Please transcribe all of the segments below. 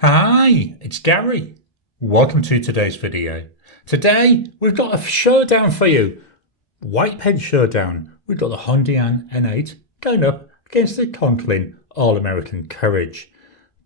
Hi, it's Gary. Welcome to today's video. Today we've got a showdown for you. White pen showdown. We've got the HongDian N8 going up against the Conklin All American Courage.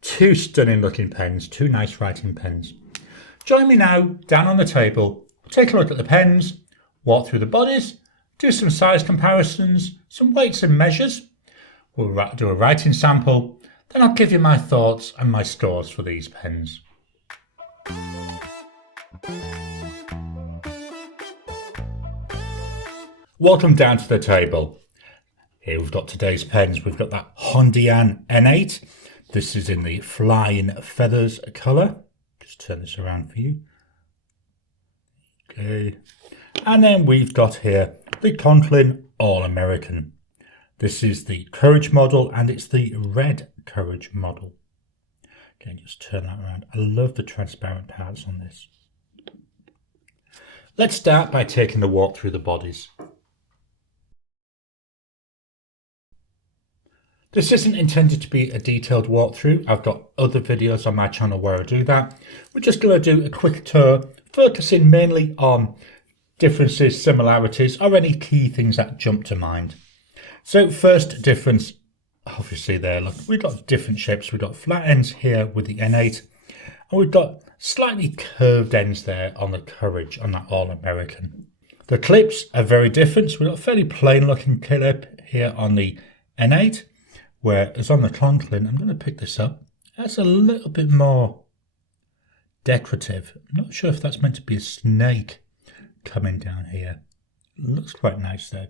Two stunning looking pens, two nice writing pens. Join me now down on the table. Take a look at the pens, walk through the bodies, do some size comparisons, some weights and measures. We'll do a writing sample. Then I'll give you my thoughts and my scores for these pens. Welcome down to the table. Here we've got today's pens. We've got that HongDian N8. This is in the Flying Feathers colour. Just turn this around for you. Okay. And then we've got here the Conklin All American. This is the Courage model and it's the red Courage model. Okay, just turn that around. I love the transparent parts on this. Let's start by taking a walk through the bodies. This isn't intended to be a detailed walkthrough. I've got other videos on my channel where I do that. We're just going to do a quick tour, focusing mainly on differences, similarities, or any key things that jump to mind. So first difference, obviously there, look, we've got different shapes. We've got flat ends here with the N8, and we've got slightly curved ends there on the Courage, on that All American. The clips are very different. So we've got a fairly plain looking clip here on the N8, whereas on the Conklin, I'm going to pick this up, that's a little bit more decorative. I'm not sure if that's meant to be a snake coming down here. It looks quite nice there.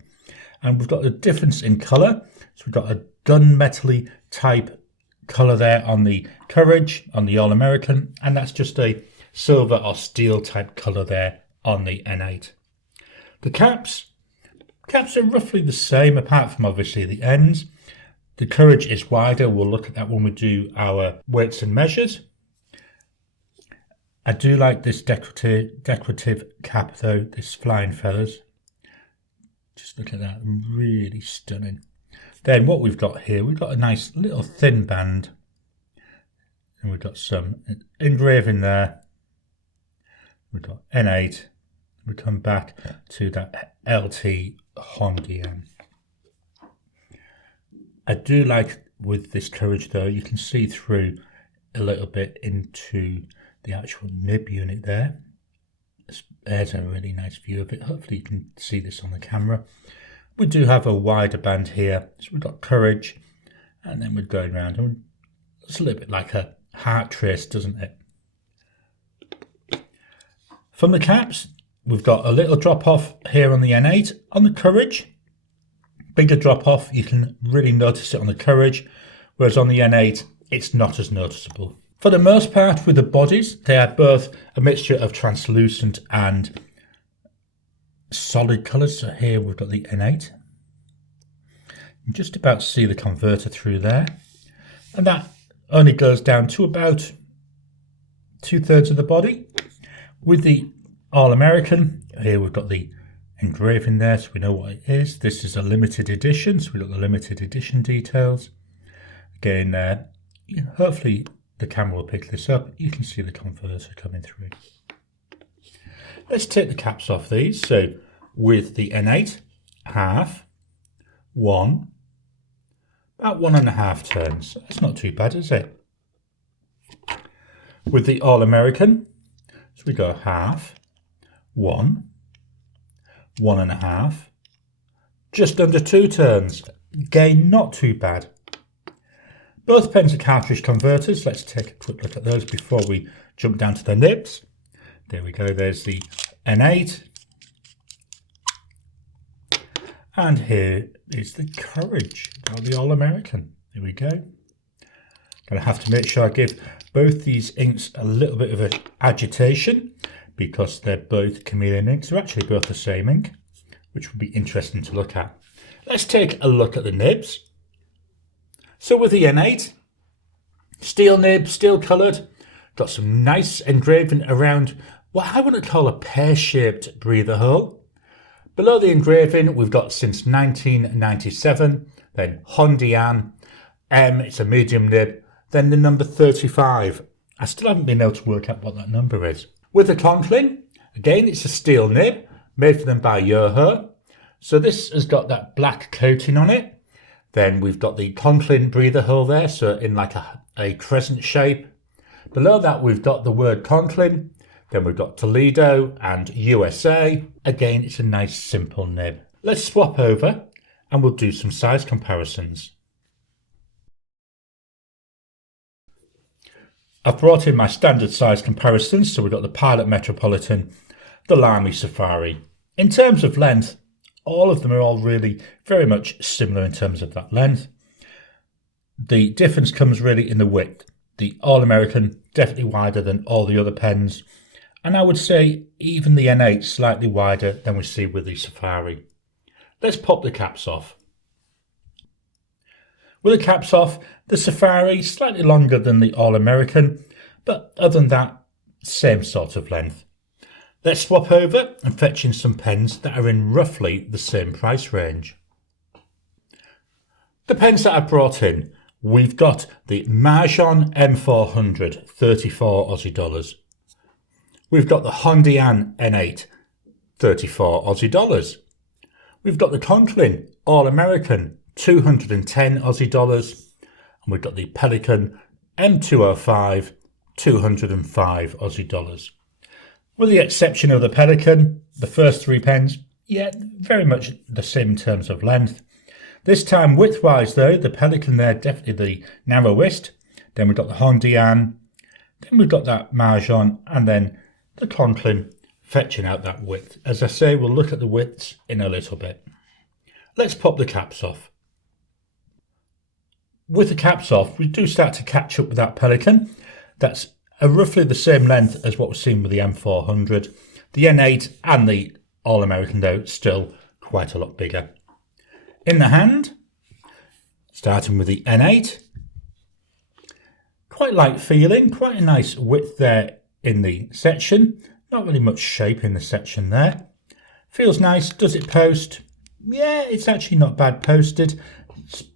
And we've got a difference in colour. So we've got a gunmetal-y type colour there on the Courage, on the All American, and that's just a silver or steel type colour there on the N8. The caps are roughly the same, apart from obviously the ends. The Courage is wider. We'll look at that when we do our weights and measures. I do like this decorative cap though, this flying feathers. Just look at that, really stunning. Then what we've got here, we've got a nice little thin band. And we've got some engraving there. We've got N8. We come back to that LT HongDian. I do like with this Courage though, you can see through a little bit into the actual nib unit there. There's a really nice view of it. Hopefully you can see this on the camera. We do have a wider band here. So we've got Courage, and then we're going around. And it's a little bit like a heart trace, doesn't it? From the caps, we've got a little drop off here on the N8. On the Courage, bigger drop off. You can really notice it on the Courage, whereas on the N8, it's not as noticeable. For the most part, with the bodies, they are both a mixture of translucent and solid colours. So here we've got the N8. You can just about see the converter through there. And that only goes down to about 2/3 of the body. With the All American, here we've got the engraving there, so we know what it is. This is a limited edition, so we've got the limited edition details. Again, hopefully the camera will pick this up. You can see the converter coming through. Let's take the caps off these. So with the N8, half, one, about 1.5 turns. That's not too bad, is it? With the All American, so we go half, 1, 1.5, just under 2 turns. Again, not too bad. Both pens are cartridge converters. Let's take a quick look at those before we jump down to the nibs. There we go, there's the N8. And here is the Courage, or the All American. There we go. Gonna have to make sure I give both these inks a little bit of an agitation because they're both chameleon inks. They're actually both the same ink, which would be interesting to look at. Let's take a look at the nibs. So with the N8, steel nib, steel coloured, got some nice engraving around what I want to call a pear-shaped breather hole. Below the engraving, we've got since 1997, then HongDian, it's a medium nib, then the number 35. I still haven't been able to work out what that number is. With the Conklin, again, it's a steel nib made for them by Yoho. So this has got that black coating on it. Then we've got the Conklin breather hole there, so in like a crescent shape. Below that, we've got the word Conklin. Then we've got Toledo and USA. Again, it's a nice simple nib. Let's swap over and we'll do some size comparisons. I've brought in my standard size comparisons, so we've got the Pilot Metropolitan, the Lamy Safari. In terms of length, all of them are all really very much similar in terms of that length. The difference comes really in the width. The All American definitely wider than all the other pens, and I would say even the N8 slightly wider than we see with the Safari. Let's pop the caps off. With the caps off, the Safari slightly longer than the All American, but other than that, same sort of length. Let's swap over and fetch in some pens that are in roughly the same price range. The pens that I brought in, we've got the Mastodon M400, 34 Aussie dollars. We've got the HongDian N8, 34 Aussie dollars. We've got the Conklin All American, 210 Aussie dollars. And we've got the Pelikan M205, 205 Aussie dollars. With the exception of the Pelikan, the first three pens, yeah, very much the same in terms of length. This time width-wise though, the Pelikan there definitely the narrowest. Then we've got the HongDian, then we've got that Mastodon, and then the Conklin fetching out that width. As I say, we'll look at the widths in a little bit. Let's pop the caps off. With the caps off, we do start to catch up with that Pelikan. That's roughly the same length as what we've seen with the M400. The N8 and the All American though, still quite a lot bigger. In the hand, starting with the N8, quite light feeling, quite a nice width there in the section. Not really much shape in the section there. Feels nice. Does it post? Yeah, it's actually not bad posted.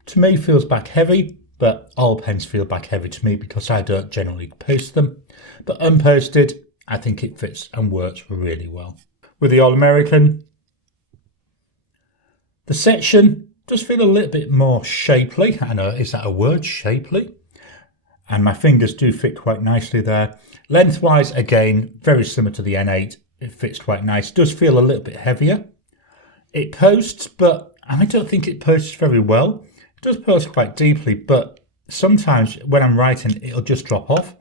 To me, feels back heavy, but all pens feel back heavy to me because I don't generally post them. But unposted, I think it fits and works really well. With the All American, the section does feel a little bit more shapely. I know, is that a word, shapely? And my fingers do fit quite nicely there. Lengthwise, again, very similar to the N8. It fits quite nice. Does feel a little bit heavier. It posts, but I don't think it posts very well. It does post quite deeply, but sometimes when I'm writing, it'll just drop off.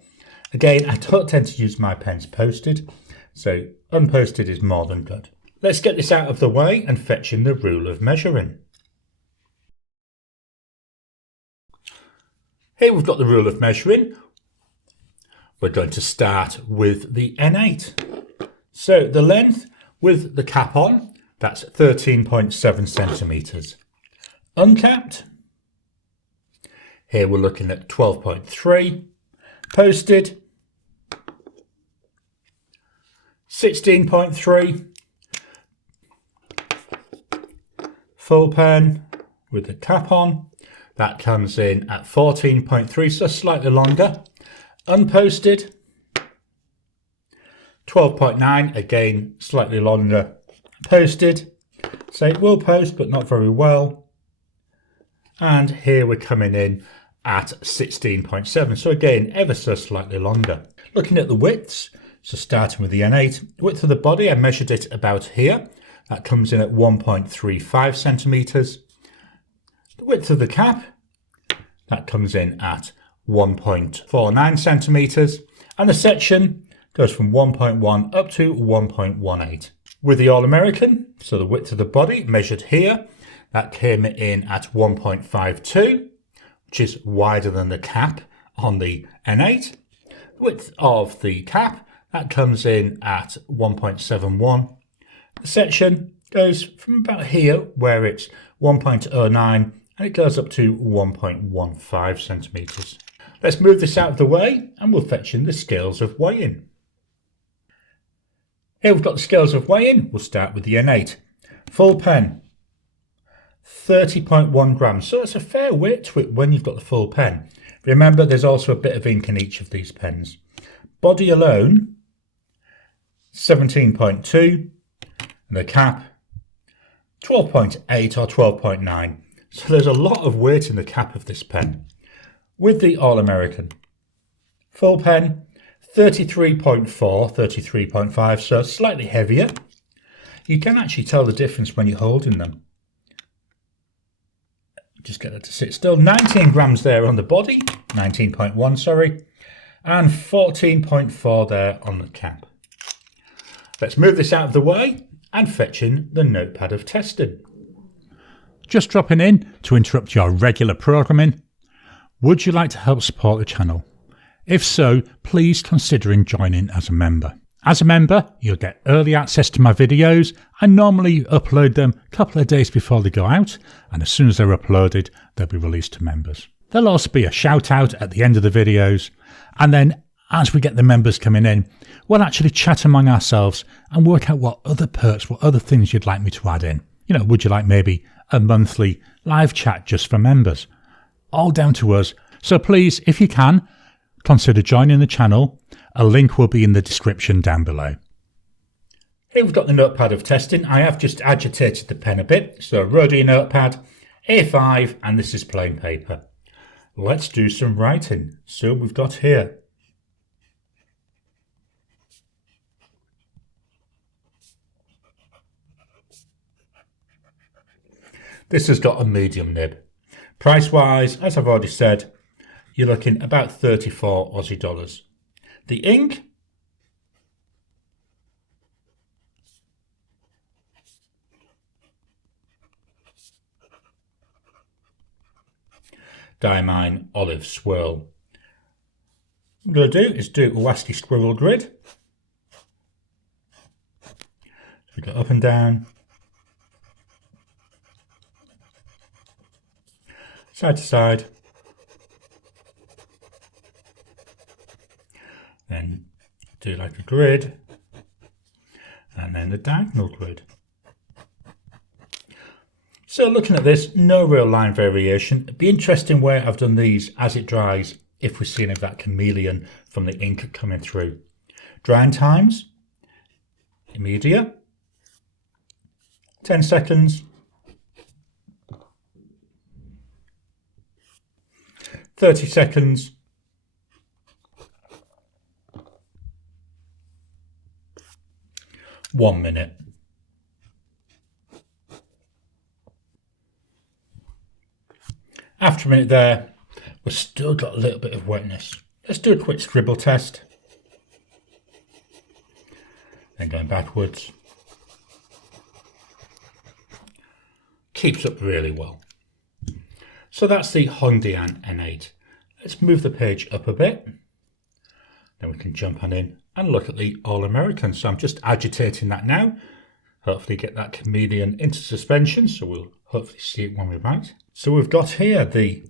Again, I don't tend to use my pens posted, so unposted is more than good. Let's get this out of the way and fetch in the rule of measuring. Here we've got the rule of measuring. We're going to start with the N8. So the length with the cap on, that's 13.7 centimetres. Uncapped, here we're looking at 12.3. Posted, 16.3. Full pen with the cap on, that comes in at 14.3, so slightly longer. Unposted, 12.9, again slightly longer. Posted, so it will post but not very well. And here we're coming in at 16.7, so again ever so slightly longer. Looking at the widths, so starting with the N8, width of the body, I measured it about here. That comes in at 1.35 centimetres. The width of the cap, that comes in at 1.49 centimetres. And the section goes from 1.1 up to 1.18. With the All American, so the width of the body measured here, that came in at 1.52, which is wider than the cap on the N8. The width of the cap, that comes in at 1.71. The section goes from about here, where it's 1.09, and it goes up to 1.15 centimetres. Let's move this out of the way and we'll fetch in the scales of weighing. Here we've got the scales of weighing. We'll start with the N8. Full pen, 30.1 grams. So that's a fair weight to it when you've got the full pen. Remember, there's also a bit of ink in each of these pens. Body alone, 17.2. And the cap, 12.8 or 12.9. So there's a lot of weight in the cap of this pen. With the All American. Full pen, 33.4, 33.5, so slightly heavier. You can actually tell the difference when you're holding them. Just get that to sit still. 19 grams there on the body, 19.1, sorry, and 14.4 there on the cap. Let's move this out of the way and fetch in the notepad of testing. Just dropping in to interrupt your regular programming. Would you like to help support the channel? If so, please consider joining as a member. As a member, you'll get early access to my videos. I normally upload them a couple of days before they go out, and as soon as they're uploaded, they'll be released to members. There'll also be a shout out at the end of the videos, and then as we get the members coming in, we'll actually chat among ourselves and work out what other perks, what other things you'd like me to add in. You know, would you like maybe a monthly live chat just for members? All down to us. So please, if you can, consider joining the channel. A link will be in the description down below. Here we've got the notepad of testing. I have just agitated the pen a bit. So Rhodia notepad, A5, and this is plain paper. Let's do some writing. So we've got here. This has got a medium nib. Price wise, as I've already said, you're looking about 34 Aussie dollars. The ink, Diamine Olive Swirl. What I'm going to do is do a wasky scribble grid. So we go up and down, side to side. Then do like a grid, and then a diagonal grid. So looking at this, no real line variation. It'd be interesting where I've done these as it dries, if we're seeing that chameleon from the ink coming through. Drying times, immediate, 10 seconds, 30 seconds, 1 minute. After a minute there, we've still got a little bit of wetness. Let's do a quick scribble test. Then going backwards. Keeps up really well. So that's the HongDian N8. Let's move the page up a bit. Then we can jump on in and look at the All American. So I'm just agitating that now. Hopefully get that chameleon into suspension, so we'll hopefully see it when we write. So we've got here the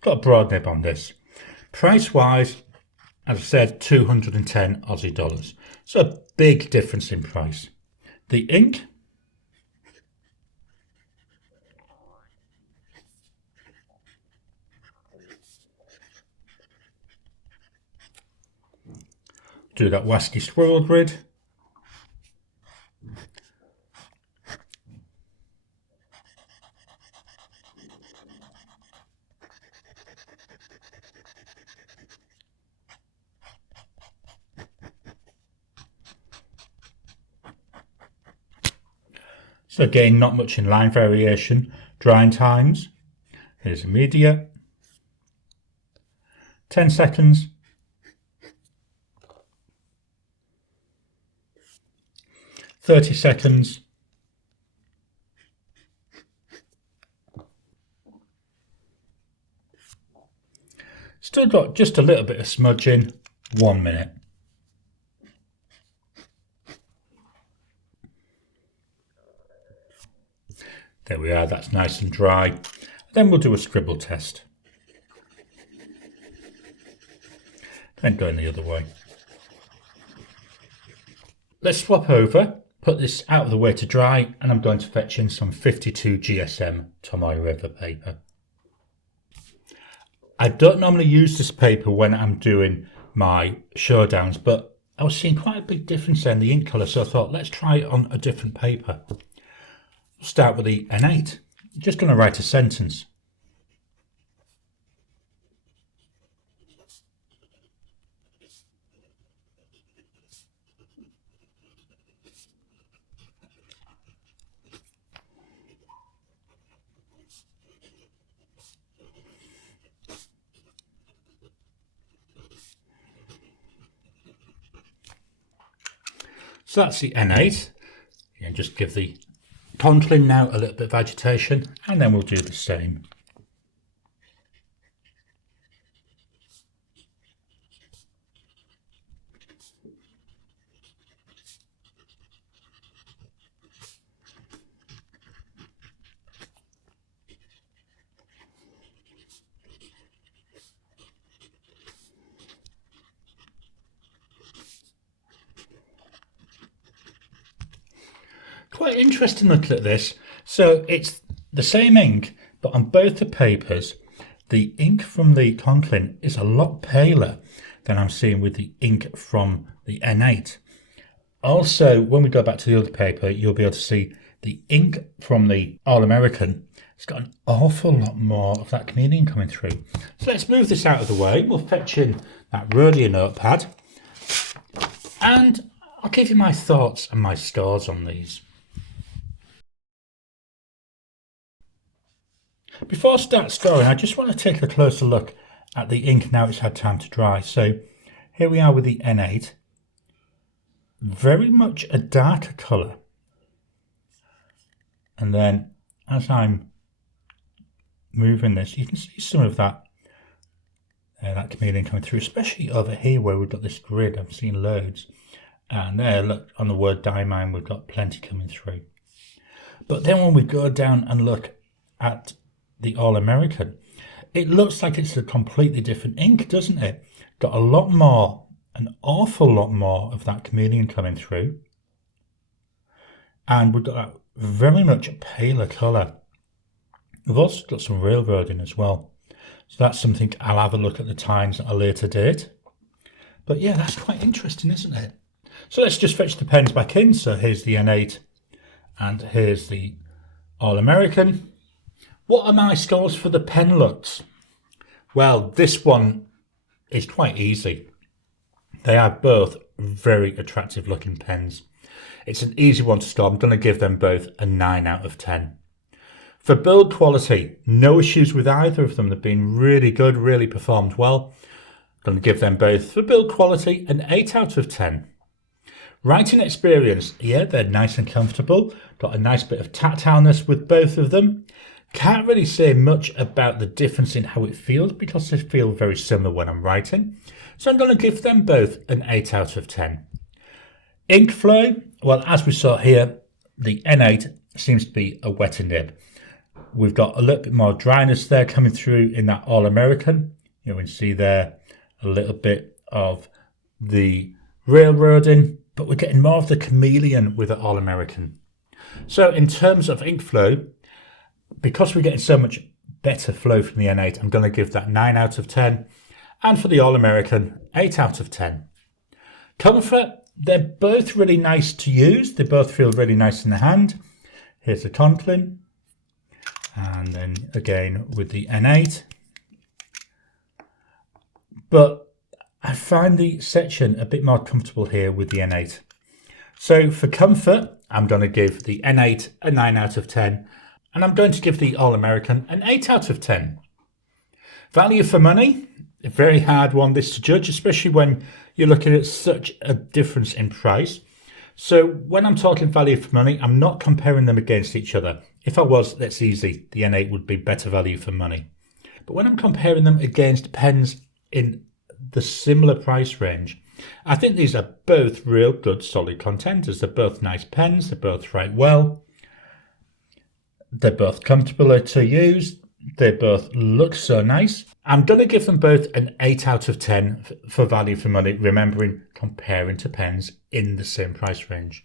got a broad nib on this. Price wise, as I said, 210 Aussie dollars. So a big difference in price. The ink, do that wasky swirl grid. So again, not much in line variation. Drying times, here's immediate, 10 seconds, 30 seconds, still got just a little bit of smudging, 1 minute. There we are, that's nice and dry. Then we'll do a scribble test. Then going the other way. let's swap over, put this out of the way to dry, and I'm going to fetch in some 52 GSM Tomoe River paper. I don't normally use this paper when I'm doing my showdowns, but I was seeing quite a big difference in the ink colour, so I thought let's try it on a different paper. We'll start with the N8. I'm just going to write a sentence. So that's the N8, and just give the Conklin now a little bit of agitation, and then we'll do the same. Quite interesting looking at this. So it's the same ink, but on both the papers, the ink from the Conklin is a lot paler than I'm seeing with the ink from the N8. Also, when we go back to the other paper, you'll be able to see the ink from the All American. It's got an awful lot more of that chameleon coming through. So let's move this out of the way. We'll fetch in that Rhodia notepad, and I'll give you my thoughts and my scores on these. Before I start scoring, I just want to take a closer look at the ink now it's had time to dry. So here we are with the N8. Very much a darker colour. And then as I'm moving this, you can see some of that chameleon coming through, especially over here where we've got this grid. I've seen loads. And there, look, on the word Diamine, we've got plenty coming through. But then when we go down and look at the All American, it looks like it's a completely different ink, doesn't it? Got a lot more, an awful lot more of that chameleon coming through, and we've got that very much paler colour. We've also got some railroad in as well, so that's something I'll have a look at the times at a later date. But yeah, that's quite interesting, isn't it? So let's just fetch the pens back in. So here's the N8 and here's the All American. What are my scores for the pen looks? Well, this one is quite easy. They are both very attractive looking pens. It's an easy one to score. I'm going to give them both a 9 out of 10. For build quality, no issues with either of them. They've been really good, really performed well. I'm going to give them both, for build quality, an 8 out of 10. Writing experience, yeah, they're nice and comfortable. Got a nice bit of tactileness with both of them. Can't really say much about the difference in how it feels because they feel very similar when I'm writing. So I'm going to give them both an 8 out of 10. Ink flow, well, as we saw here, the N8 seems to be a wetter nib. We've got a little bit more dryness there coming through in that All American. You can see there a little bit of the railroading, but we're getting more of the chameleon with the All American. So in terms of ink flow, because we're getting so much better flow from the N8, I'm going to give that 9 out of 10. And for the All American, 8 out of 10. Comfort, they're both really nice to use. They both feel really nice in the hand. Here's the Conklin. And then again with the N8. But I find the section a bit more comfortable here with the N8. So for comfort, I'm going to give the N8 a 9 out of 10. And I'm going to give the All American an 8 out of 10. Value for money, a very hard one this to judge, especially when you're looking at such a difference in price. So when I'm talking value for money, I'm not comparing them against each other. If I was, that's easy. The N8 would be better value for money. But when I'm comparing them against pens in the similar price range, I think these are both real good solid contenders. They're both nice pens, they both write well. They're both comfortable to use. They both look so nice. I'm going to give them both an 8 out of 10 for value for money, remembering comparing to pens in the same price range.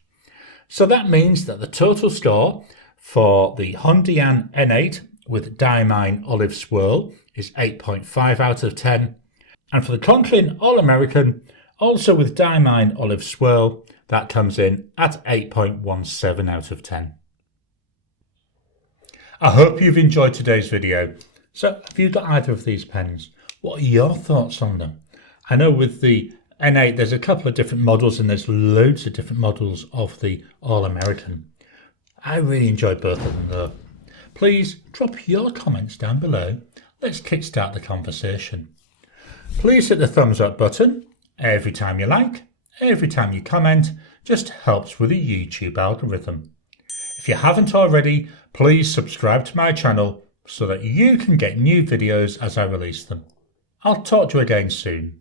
So that means that the total score for the HongDian N8 with Diamine Olive Swirl is 8.5 out of 10. And for the Conklin All American, also with Diamine Olive Swirl, that comes in at 8.17 out of 10. I hope you've enjoyed today's video. So have you got either of these pens? What are your thoughts on them? I know with the N8 there's a couple of different models and there's loads of different models of the All American. I really enjoy both of them though. Please drop your comments down below. Let's kickstart the conversation. Please hit the thumbs up button every time you like, every time you comment. Just helps with the YouTube algorithm. If you haven't already, please subscribe to my channel so that you can get new videos as I release them. I'll talk to you again soon.